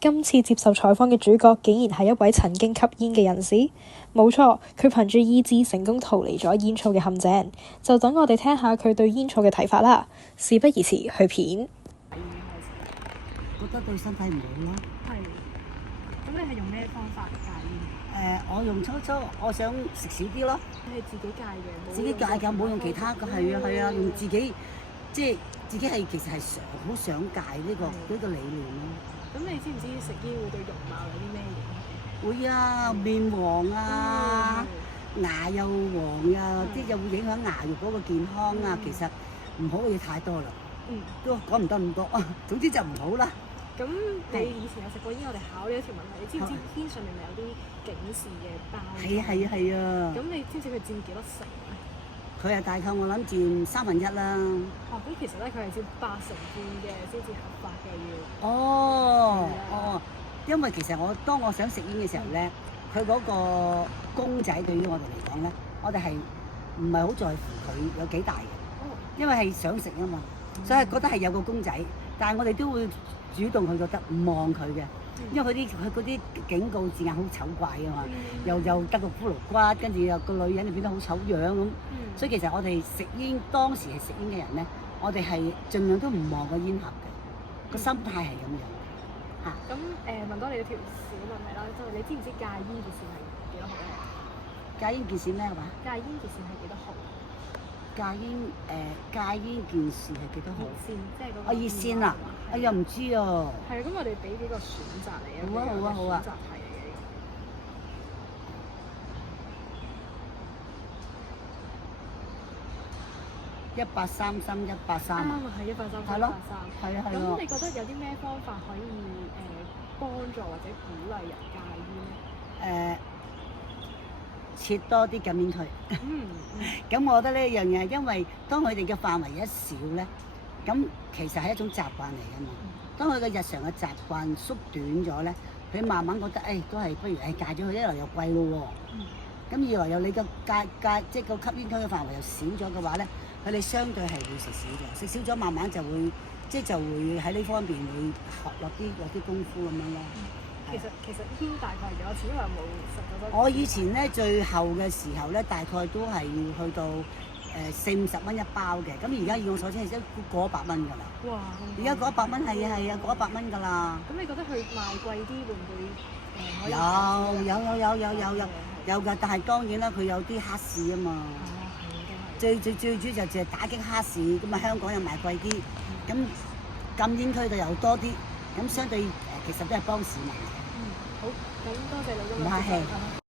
今次接受採訪嘅主角竟然係一位曾經吸煙嘅人士，冇錯，佢憑住意志成功逃離咗煙草嘅陷阱。就等我哋聽下佢對煙草嘅睇法啦。事不宜遲，去片。覺得對身體唔好咯。係。咁你係用咩方法戒煙？我用初我想食少啲咯。你係自己戒嘅？自己戒㗎，冇用其他嘅，係啊，用自己，即係自己係其實係好想戒呢個理念咯。咁你知唔知食煙會對容貌有啲咩影響？會啊，面黃啊，牙又黃啊，即係又會影響牙肉嗰個健康啊。其實唔好嘅嘢太多啦。都講唔得咁多，總之就唔好啦。咁你以前有食過煙，我哋考呢一條問題，你知唔知煙上面咪有啲警示嘅包？係啊。咁你知唔知佢佔幾多成咧？佢係大概我諗佔1/3啦。咁其實咧佢係佔80%嘅先至合法嘅要。因為其實當我想食煙嘅時候咧，佢嗰個公仔對於我哋嚟講咧，我哋係唔係好在乎佢有幾大嘅，因為係想食啊嘛，所以覺得係有個公仔，但係我哋都會主動去覺得唔望佢嘅，因為佢嗰啲警告字眼好醜怪啊嘛，又得個骷髏骨，跟住又個女人就變得好醜樣咁，所以其實我哋食煙當時係食煙嘅人咧，我哋係盡量都唔望個煙盒嘅，個心態係咁樣。咁問多你一條小問題啦，即係你知唔知戒煙嘅線係幾多號咧？戒煙件事咩話？戒煙嘅線係幾多號？戒煙件事係幾多號？熱線即係嗰個。熱線啊！哎呀唔知啊。係咁我哋俾幾個選擇你啊。好啊。選擇題嚟嘅呢個。130，130。啱啊，係130。係咯。係啊。咁你覺得有啲咩方法可以幫助或者鼓勵人戒煙咧？切多啲禁煙區。咁我覺得呢一樣嘢，因為當佢哋嘅範圍一少咧，咁其實係一種習慣嚟㗎嘛。當佢嘅日常嘅習慣縮短咗咧，佢慢慢覺得都係不如戒咗佢，一來又貴咯喎。咁二來又你個即係個吸煙區嘅範圍又少咗嘅話咧，佢哋相對係會食少咗，食少咗慢慢就會就會喺呢方面會學落啲功夫咁樣咯。其實煙大概係幾多錢？因為冇食過多。我以前咧最後嘅時候咧，大概都係要去到40-50蚊一包嘅。咁而家以我所知係過100蚊㗎啦。哇！而家過100蚊係啊，過100蚊㗎啦。咁你覺得佢賣貴啲會唔會有㗎，但係當然啦，佢有啲黑市啊嘛。最主要就係打擊黑市，咁啊香港又賣貴啲，咁禁煙區度又多啲，咁相對其實都係幫市民。好，咁多謝你今日。唔客氣。